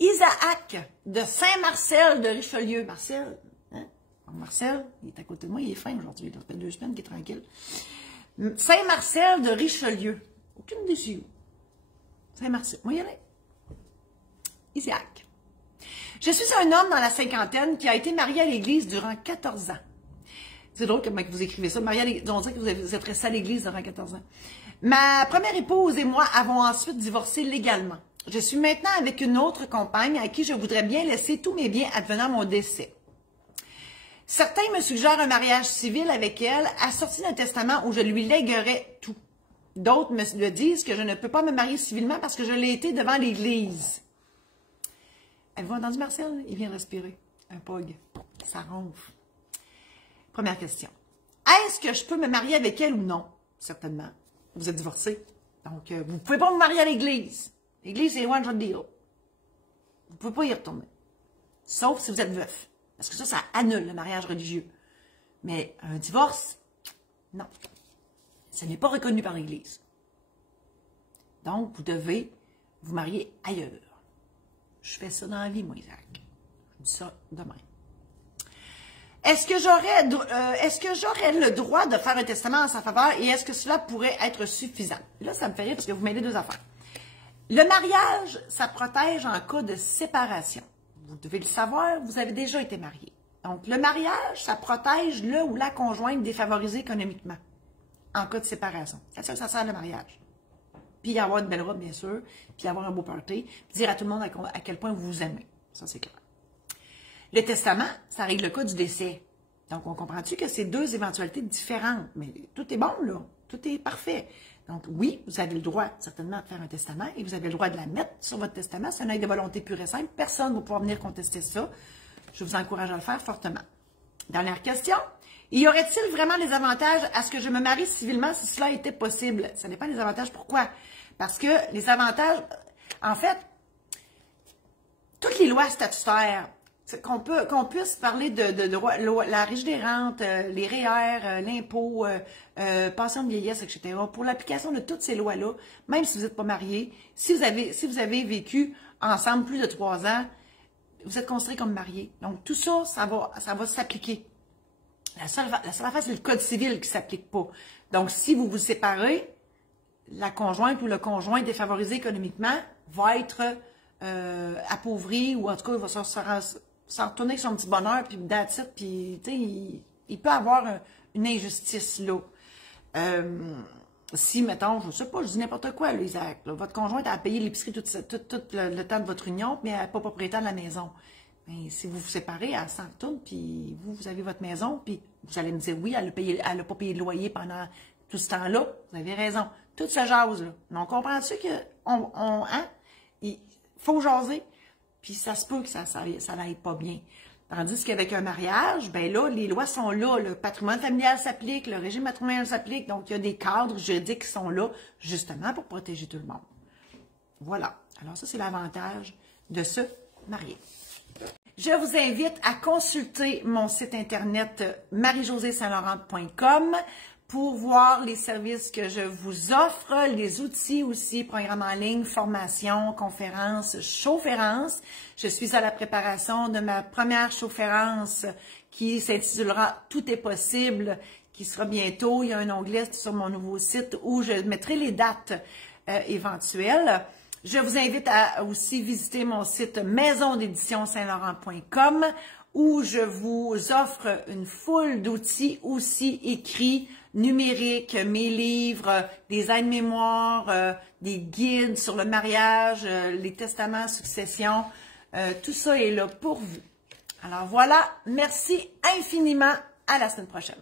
Isaac de Saint-Marcel de Richelieu. Marcel, hein? Marcel, il est à côté de moi, il est fin aujourd'hui. Ça fait 2 semaines qu'il est tranquille. Saint-Marcel de Richelieu. Aucune décision. Saint-Marcel. Moi, y aller. Isaac. Je suis un homme dans la cinquantaine qui a été marié à l'église durant 14 ans. C'est drôle comment vous écrivez ça. Marié on dirait que vous êtes resté à l'église durant 14 ans. Ma première épouse et moi avons ensuite divorcé légalement. Je suis maintenant avec une autre compagne à qui je voudrais bien laisser tous mes biens advenant mon décès. Certains me suggèrent un mariage civil avec elle, assorti d'un testament où je lui lèguerais tout. D'autres me disent que je ne peux pas me marier civilement parce que je l'ai été devant l'église. Avez-vous entendu Marcel? Il vient de respirer. Un pog. Ça ronfle. Première question. Est-ce que je peux me marier avec elle ou non? Certainement. Vous êtes divorcé. Donc, vous ne pouvez pas vous marier à l'église. L'église, c'est one shot deal. Vous ne pouvez pas y retourner. Sauf si vous êtes veuf. Parce que ça annule le mariage religieux. Mais un divorce, non. Ce n'est pas reconnu par l'Église. Donc, vous devez vous marier ailleurs. Je fais ça dans la vie, moi, Isaac. Je dis ça demain. Est-ce que j'aurais le droit de faire un testament en sa faveur et est-ce que cela pourrait être suffisant? Là, ça me fait rire parce que vous mêlez 2 affaires. Le mariage, ça protège en cas de séparation. Vous devez le savoir, vous avez déjà été marié. Donc, le mariage, ça protège le ou la conjointe défavorisée économiquement en cas de séparation. C'est ça que ça sert le mariage. Puis avoir une belle robe, bien sûr, puis avoir un beau party, puis dire à tout le monde à quel point vous vous aimez. Ça, c'est clair. Le testament, ça règle le cas du décès. Donc, on comprend-tu que c'est 2 éventualités différentes? Mais tout est bon, là. Tout est parfait. Donc, oui, vous avez le droit, certainement, de faire un testament et vous avez le droit de la mettre sur votre testament. C'est un acte de volonté pure et simple. Personne ne va pouvoir venir contester ça. Je vous encourage à le faire fortement. Dernière question. Y aurait-il vraiment des avantages à ce que je me marie civilement si cela était possible? Ça dépend des avantages. Pourquoi? Parce que les avantages, en fait, toutes les lois statutaires, qu'on puisse parler de la Régie des rentes, les REER, l'impôt, pension de vieillesse, etc. Pour l'application de toutes ces lois-là, même si vous n'êtes pas marié, si vous avez vécu ensemble plus de 3 ans, vous êtes considéré comme marié. Donc, tout ça, ça va s'appliquer. La seule affaire, c'est le code civil qui ne s'applique pas. Donc, si vous vous séparez, la conjointe ou le conjoint défavorisé économiquement va être appauvri ou en tout cas, il va s'en retourner avec son petit bonheur, puis that's it, puis tu sais, il peut avoir une injustice là. Si, mettons, je ne sais pas, je dis n'importe quoi, là, Isaac, là, votre conjointe a payé l'épicerie tout le temps de votre union, mais elle n'est pas propriétaire de la maison. Mais si vous vous séparez, elle s'en retourne, puis vous avez votre maison, puis vous allez me dire, oui, elle n'a pas payé de loyer pendant tout ce temps-là. Vous avez raison. Tout se jase, là. Mais on comprend-tu il faut jaser, puis ça se peut que ça n'aille pas bien. Tandis qu'avec un mariage, ben là, les lois sont là, le patrimoine familial s'applique, le régime matrimonial s'applique, donc il y a des cadres juridiques qui sont là, justement pour protéger tout le monde. Voilà. Alors ça, c'est l'avantage de se marier. Je vous invite à consulter mon site internet marie-josée-saint-laurent.com pour voir les services que je vous offre, les outils aussi, programmes en ligne, formations, conférences, chaufférences. Je suis à la préparation de ma première chaufférence qui s'intitulera « Tout est possible », qui sera bientôt. Il y a un onglet sur mon nouveau site où je mettrai les dates éventuelles. Je vous invite à aussi visiter mon site maisondédition-saint-laurent.com où je vous offre une foule d'outils aussi écrits, numériques, mes livres, des aides-mémoires, des guides sur le mariage, les testaments, succession. Tout ça est là pour vous. Alors voilà, merci infiniment. À la semaine prochaine.